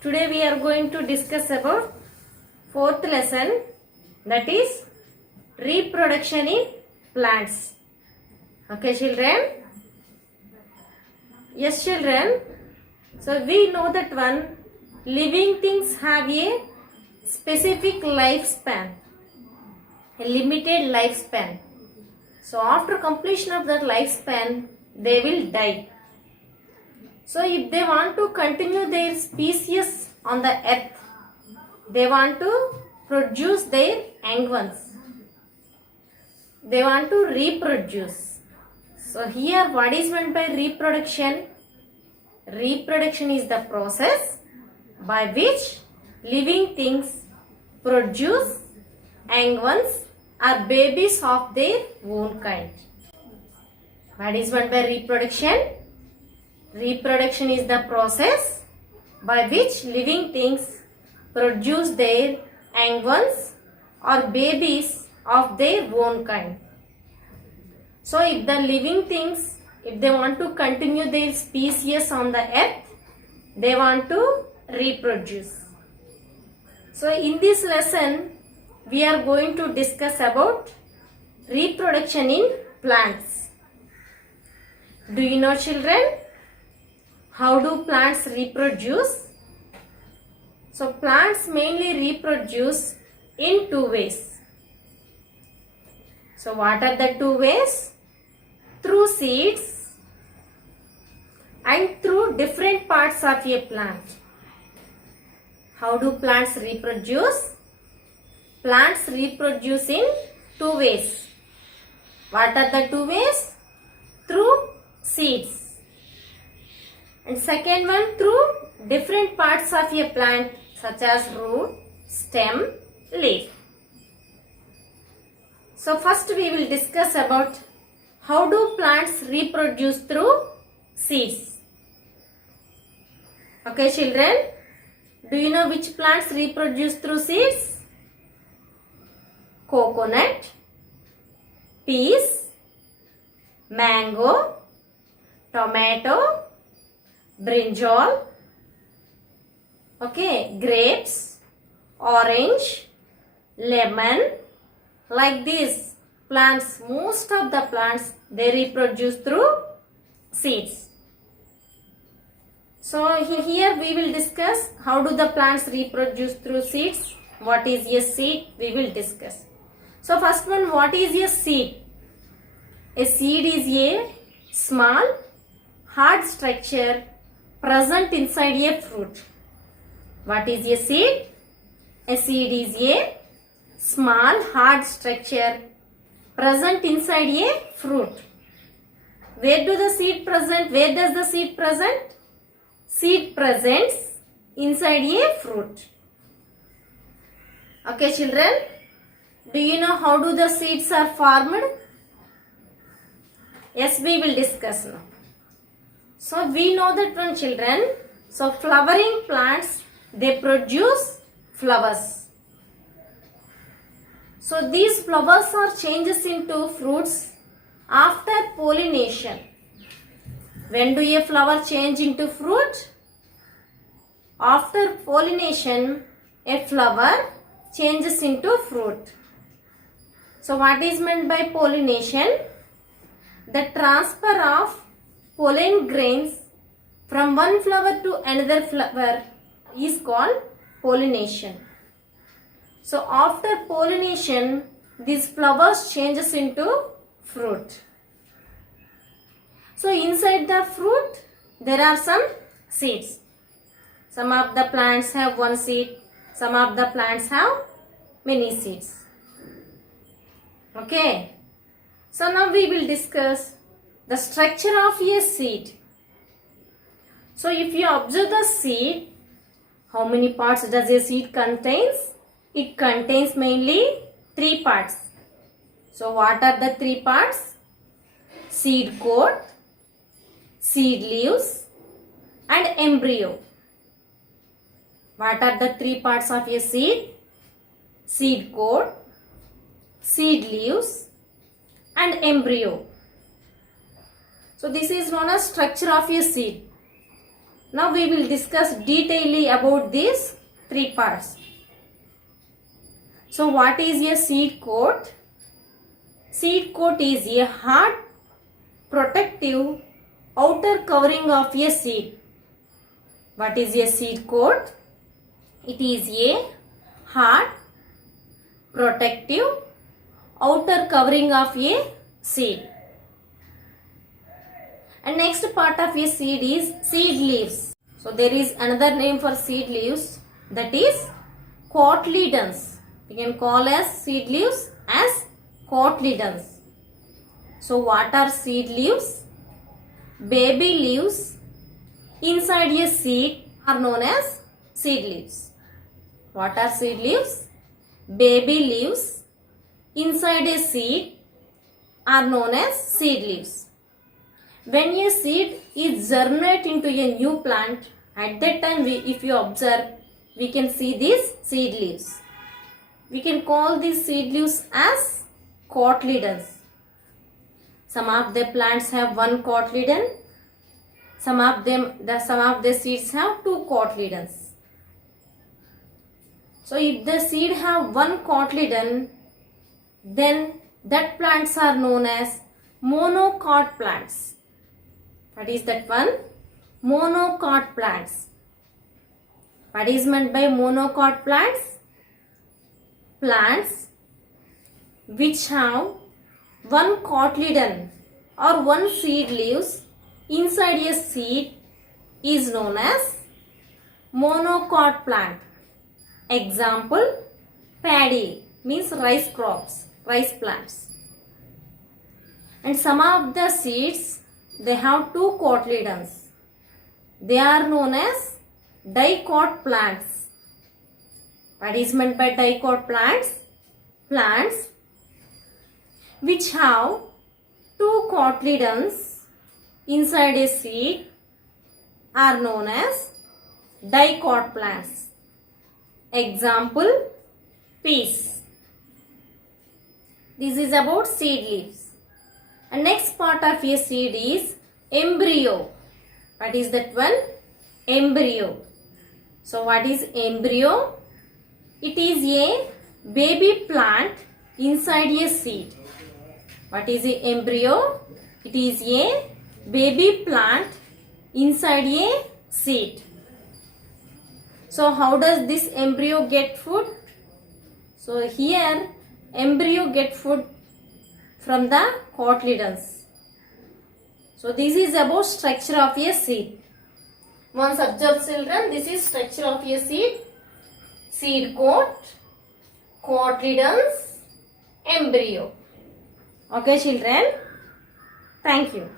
Today we are going to discuss about fourth lesson, that is reproduction in plants. Okay children? Yes children. So we know that one living things have a specific lifespan, a limited lifespan. So after completion of that lifespan they will die. So if they want to continue their species on the earth, they want to produce their young ones. They want to reproduce. So here what is meant by reproduction? Reproduction is the process by which living things produce young ones or babies of their own kind. What is meant by reproduction? Reproduction is the process by which living things produce their young ones or babies of their own kind. So if the living things, if they want to continue their species on the earth, they want to reproduce. So in this lesson, we are going to discuss about reproduction in plants. Do you know children? How do plants reproduce? So plants mainly reproduce in two ways. So what are the two ways? Through seeds and through different parts of a plant. How do plants reproduce? Plants reproduce in two ways. What are the two ways? Through seeds. And second one, through different parts of a plant such as root, stem, leaf. So first we will discuss about how do plants reproduce through seeds. Okay children, do you know which plants reproduce through seeds? Coconut, peas, mango, tomato, brinjal, okay, grapes, orange, lemon, like these plants, most of the plants they reproduce through seeds. So here we will discuss how do the plants reproduce through seeds. What is a seed? We will discuss. So first one, what is a seed? A seed is a small hard structure present inside a fruit. What is a seed? A seed is a small hard structure present inside a fruit. Where do the seed present? Where does the seed present? Seed presents inside a fruit. Okay children, do you know how do the seeds are formed? Yes, we will discuss now. So we know that one children, so flowering plants, they produce flowers. So these flowers are changes into fruits after pollination. When do a flower change into fruit? After pollination, a flower changes into fruit. So what is meant by pollination? The transfer of pollen grains from one flower to another flower is called pollination. So after pollination, these flowers changes into fruit. So inside the fruit, there are some seeds. Some of the plants have one seed, some of the plants have many seeds. Okay. So now we will discuss the structure of a seed. So if you observe the seed, how many parts does a seed contains? It contains mainly 3 parts. So what are the 3 parts? Seed coat, seed leaves and embryo. What are the 3 parts of a seed? Seed coat, seed leaves and embryo. So this is known as structure of a seed. Now we will discuss detailedly about these three parts. So what is a seed coat? Seed coat is a hard protective outer covering of a seed. What is a seed coat? It is a hard protective outer covering of a seed. And next part of a seed is seed leaves. So there is another name for seed leaves, that is cotyledons. We can call as seed leaves as cotyledons. So what are seed leaves? Baby leaves inside a seed are known as seed leaves. What are seed leaves? Baby leaves inside a seed are known as seed leaves. When a seed is germinate into a new plant, at that time if you observe, we can see these seed leaves. We can call these seed leaves as cotyledons. Some of the plants have one cotyledon. Some of the seeds have two cotyledons. So if the seed have one cotyledon, then that plants are known as monocot plants. What is that one? Monocot plants. What is meant by monocot plants? Plants which have one cotyledon or one seed leaves inside a seed is known as monocot plant. Example, paddy means rice crops, rice plants. And some of the seeds, they have two cotyledons. They are known as dicot plants. What is meant by dicot plants? Plants which have two cotyledons inside a seed are known as dicot plants. Example, peas. This is about seed leaves. And next part of a seed is embryo. What is that one? Embryo. So what is embryo? It is a baby plant inside a seed. What is the embryo? It is a baby plant inside a seed. So how does this embryo get food? So here embryo get food from the cotyledons. So this is about structure of a seed. Once observe children, this is structure of a seed. Seed coat, cotyledons, embryo. Okay children, thank you.